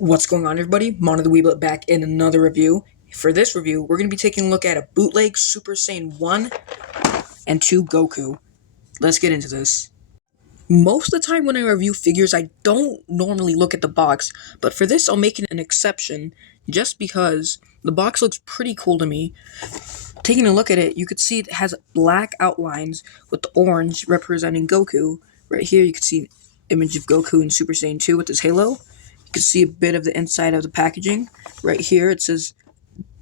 What's going on, everybody? Mono the Weeblet back in another review. For this review, we're going to be taking a look at a bootleg Super Saiyan 1 and 2 Goku. Let's get into this. Most of the time when I review figures, I don't normally look at the box, but for this I'll make it an exception just because the box looks pretty cool to me. Taking a look at it, you could see it has black outlines with the orange representing Goku. Right here you can see an image of Goku in Super Saiyan 2 with his halo. You can see a bit of the inside of the packaging. Right here it says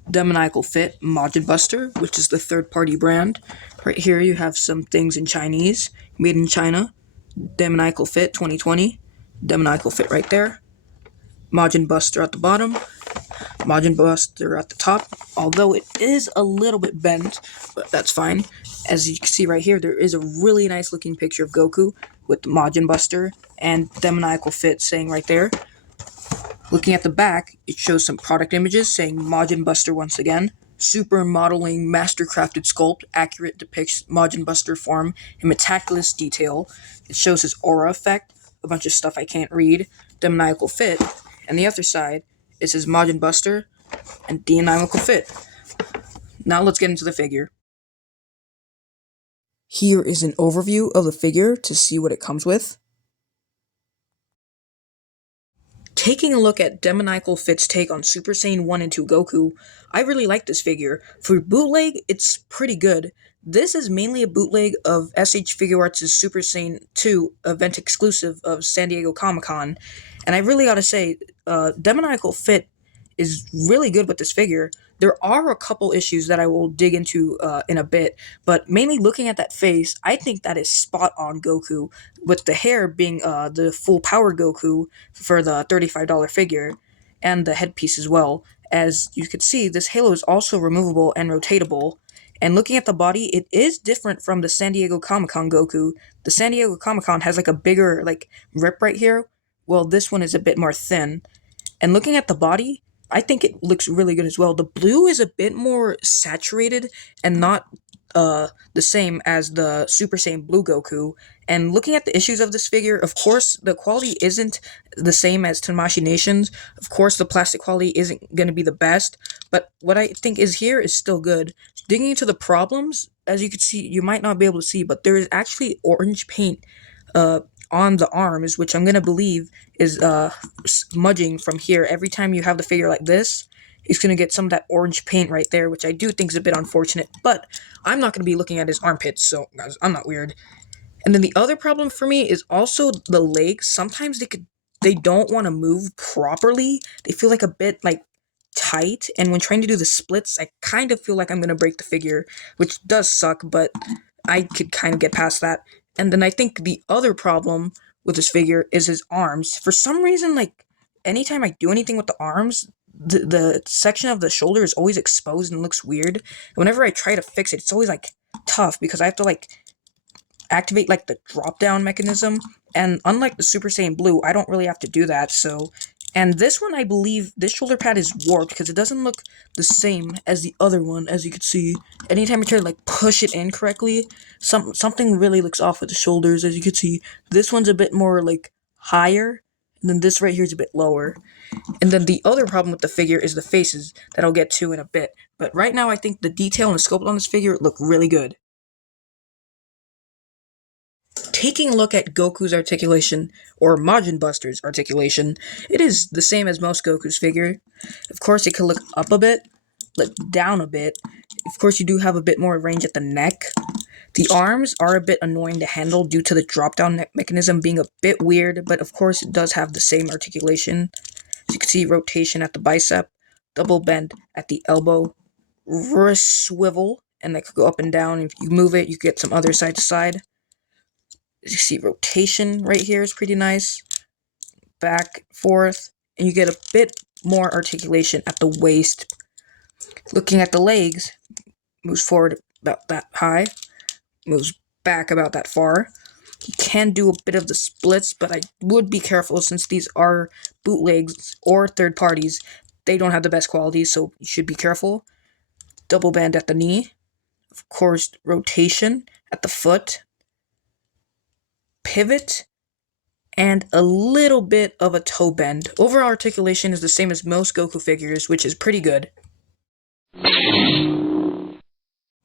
Demoniacal Fit MajinBuster, which is the third-party brand. Right here you have some things in Chinese, made in China. Demoniacal Fit 2020. Demoniacal Fit right there. MajinBuster at the bottom. MajinBuster at the top. Although it is a little bit bent, but that's fine. As you can see right here, there is a really nice looking picture of Goku with MajinBuster and Demoniacal Fit saying right there. Looking at the back, it shows some product images saying MajinBuster once again. Super modeling, master-crafted sculpt, accurate depicts MajinBuster form in meticulous detail. It shows his aura effect, a bunch of stuff I can't read, Demoniacal Fit, and the other side, it says MajinBuster and Demoniacal Fit. Now let's get into the figure. Here is an overview of the figure to see what it comes with. Taking a look at Demoniacal Fit's take on Super Saiyan 1 and 2 Goku, I really like this figure. For bootleg, it's pretty good. This is mainly a bootleg of SH Figuarts' Super Saiyan 2 event exclusive of San Diego Comic-Con, and I really gotta say, Demoniacal Fit is really good with this figure. There are a couple issues that I will dig into in a bit, but mainly looking at that face, I think that is spot on Goku, with the hair being the full power Goku for the $35 figure, and the headpiece as well. As you can see, this halo is also removable and rotatable. And looking at the body, it is different from the San Diego Comic-Con Goku. The San Diego Comic-Con has like a bigger rip right here, well this one is a bit more thin. And looking at the body, I think it looks really good as well. The blue is a bit more saturated and not the same as the Super Saiyan Blue Goku. And looking at the issues of this figure, of course, the quality isn't the same as Tamashii Nations. Of course, the plastic quality isn't going to be the best, but what I think is here is still good. Digging into the problems, as you can see, you might not be able to see, but there is actually orange paint on the arms, which I'm gonna believe is smudging from here. Every time you have the figure like this, he's gonna get some of that orange paint right there, which I do think is a bit unfortunate, but I'm not gonna be looking at his armpits, so guys, I'm not weird. And then the other problem for me is also the legs. Sometimes they don't want to move properly. They feel like a bit tight, and when trying to do the splits, I kind of feel like I'm gonna break the figure, which does suck, but I could kind of get past that. And then I think the other problem with this figure is his arms. For some reason, anytime I do anything with the arms, the section of the shoulder is always exposed and looks weird. And whenever I try to fix it, it's always tough because I have to activate the drop down mechanism. And unlike the Super Saiyan Blue, I don't really have to do that. So, and this one, I believe this shoulder pad is warped because it doesn't look the same as the other one. As you can see, anytime I try to push it in correctly, something really looks off with the shoulders. As you can see, this one's a bit more higher, and then this right here is a bit lower. And then the other problem with the figure is the faces that I'll get to in a bit. But right now, I think the detail and the sculpt on this figure look really good. Taking a look at Goku's articulation, or MajinBuster's articulation, it is the same as most Goku's figure. Of course, it can look up a bit, look down a bit. Of course, you do have a bit more range at the neck. The arms are a bit annoying to handle due to the drop-down mechanism being a bit weird, but of course, it does have the same articulation. As you can see, rotation at the bicep, double bend at the elbow, wrist swivel, and that could go up and down. If you move it, you get some other side to side. You see rotation right here is pretty nice, back, forth, and you get a bit more articulation at the waist. Looking at the legs, moves forward about that high, moves back about that far. You can do a bit of the splits, but I would be careful since these are bootlegs or third parties. They don't have the best quality, so you should be careful. Double bend at the knee. Of course, rotation at the foot. Pivot, and a little bit of a toe bend. Overall articulation is the same as most Goku figures, which is pretty good.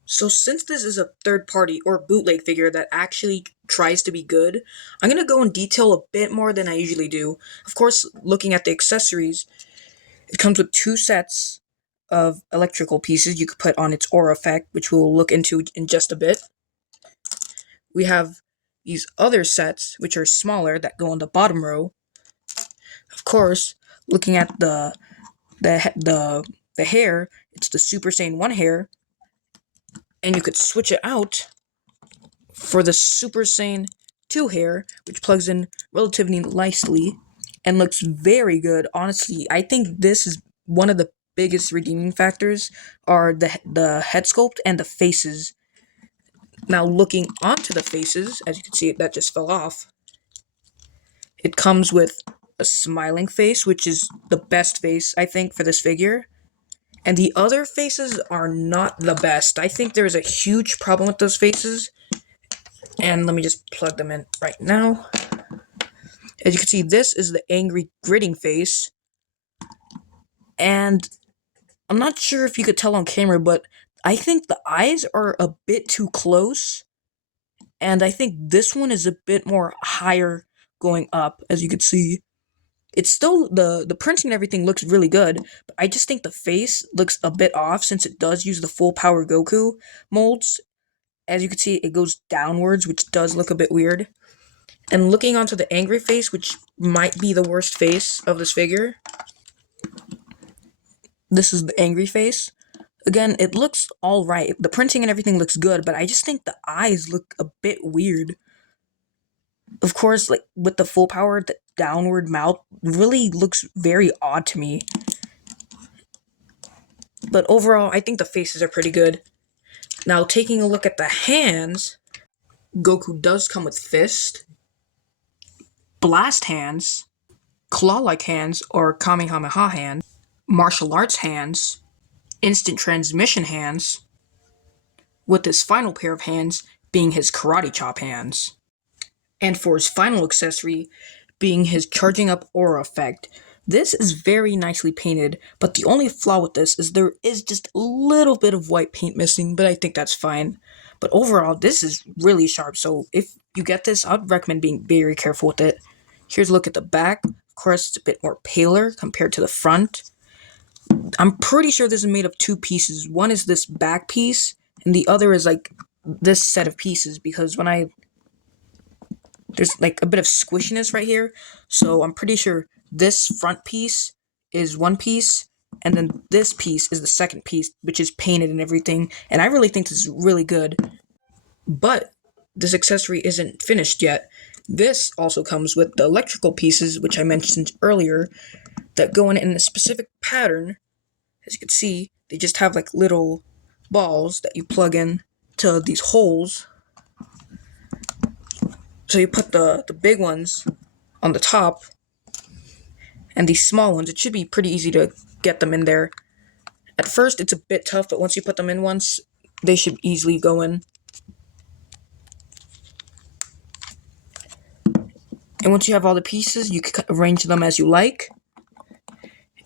So since this is a third party or bootleg figure that actually tries to be good, I'm going to go in detail a bit more than I usually do. Of course, looking at the accessories, it comes with 2 sets of electrical pieces you could put on its aura effect, which we'll look into in just a bit. We have these other sets, which are smaller, that go on the bottom row. Of course, looking at the hair, it's the Super Saiyan 1 hair, and you could switch it out for the Super Saiyan 2 hair, which plugs in relatively nicely and looks very good. Honestly, I think this is one of the biggest redeeming factors are the head sculpt and the faces. Now looking onto the faces, as you can see, that just fell off. It comes with a smiling face, which is the best face, I think, for this figure. And the other faces are not the best. I think there's a huge problem with those faces. And let me just plug them in right now. As you can see, this is the angry gritting face. And I'm not sure if you could tell on camera, but I think the eyes are a bit too close. And I think this one is a bit more higher going up, as you can see. It's still, the printing and everything looks really good, but I just think the face looks a bit off since it does use the full power Goku molds. As you can see, it goes downwards, which does look a bit weird. And looking onto the angry face, which might be the worst face of this figure. This is the angry face. Again, it looks alright. The printing and everything looks good, but I just think the eyes look a bit weird. Of course, like with the full power, the downward mouth really looks very odd to me. But overall, I think the faces are pretty good. Now, taking a look at the hands, Goku does come with fist, blast hands, claw-like hands or Kamehameha hands, martial arts hands, instant transmission hands, with his final pair of hands being his karate chop hands. And for his final accessory being his charging up aura effect. This is very nicely painted, but the only flaw with this is there is just a little bit of white paint missing, but I think that's fine. But overall, this is really sharp, so if you get this, I'd recommend being very careful with it. Here's a look at the back. Of course, it's a bit more paler compared to the front. I'm pretty sure this is made of 2 pieces. One is this back piece, and the other is like this set of pieces, because there's like a bit of squishiness right here, so I'm pretty sure this front piece is one piece, and then this piece is the second piece, which is painted and everything, and I really think this is really good. But this accessory isn't finished yet. This also comes with the electrical pieces, which I mentioned earlier, that go in a specific pattern. As you can see, they just have like little balls that you plug in to these holes. So you put the big ones on the top, and these small ones, it should be pretty easy to get them in there. At first, it's a bit tough, but once you put them in once, they should easily go in. And once you have all the pieces, you can arrange them as you like.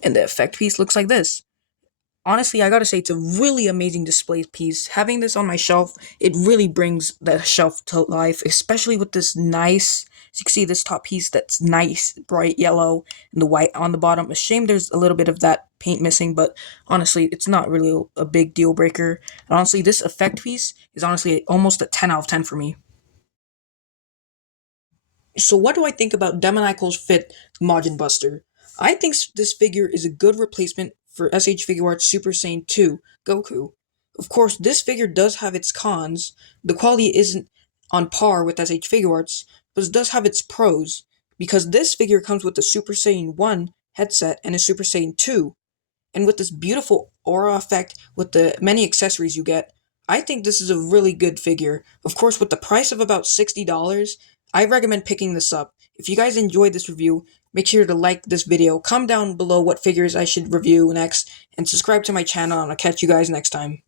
And the effect piece looks like this. Honestly, I gotta say, it's a really amazing display piece. Having this on my shelf, it really brings the shelf to life, especially with this nice, as you can see, this top piece that's nice, bright yellow, and the white on the bottom. A shame there's a little bit of that paint missing, but honestly, it's not really a big deal breaker. And honestly, this effect piece is honestly almost a 10 out of 10 for me. So what do I think about Demoniacal Fit MajinBuster? I think this figure is a good replacement for SH Figuarts Super Saiyan 2 Goku. Of course, this figure does have its cons. The quality isn't on par with SH Figuarts, but it does have its pros, because this figure comes with the Super Saiyan 1 headset and a Super Saiyan 2. And with this beautiful aura effect, with the many accessories you get, I think this is a really good figure. Of course, with the price of about $60, I recommend picking this up. If you guys enjoyed this review, make sure to like this video, comment down below what figures I should review next, and subscribe to my channel, and I'll catch you guys next time.